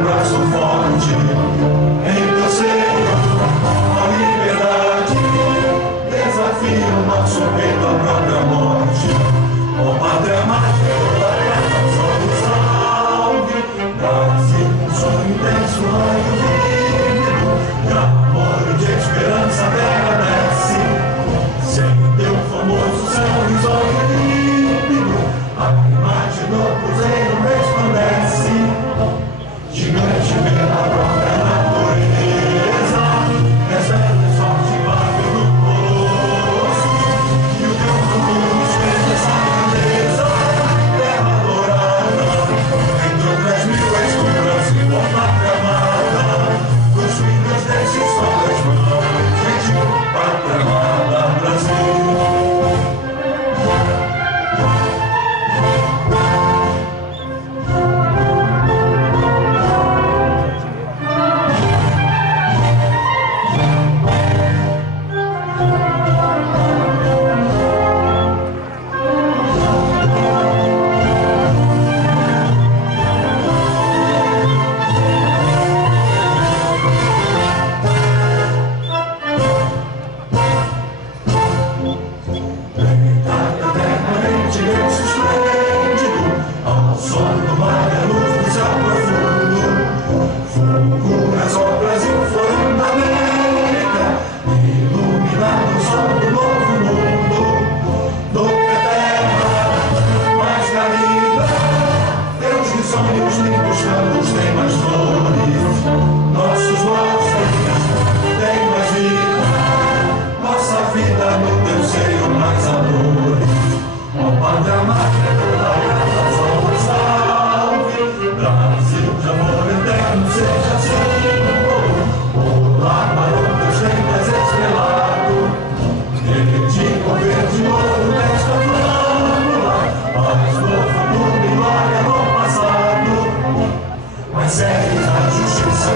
um braço forte em teu seio, a liberdade desafia o nosso peito à própria morte. Ó Pátria Amada, salve, Brasil, um sonho intenso, raio vívido, de amor e de esperança a terra desce, sem teu famoso céu risonho límpido, a imagem do cruzeiro resplandece, gigante pela própria natureza, recebe sorte vaga do colosso, e o teu futuro espelha essa grandeza, terra dourada, entre 3.000 ex-Brasil, ó Pátria Amada, dos filhos deste sol resplandente, Pátria Amada, Brasil. Sonhos limpos, campos têm mais flores, nossos bosques têm mais vida, nossa vida no teu seio mais amores. Ó Pátria Amada, toda casa salve, salve, Brasil de amor eterno seja símbolo, o lar barulho dos tempos estrelado, de verde ouro desta flâmula, paz no futuro e glória no passado. Mas é a justiça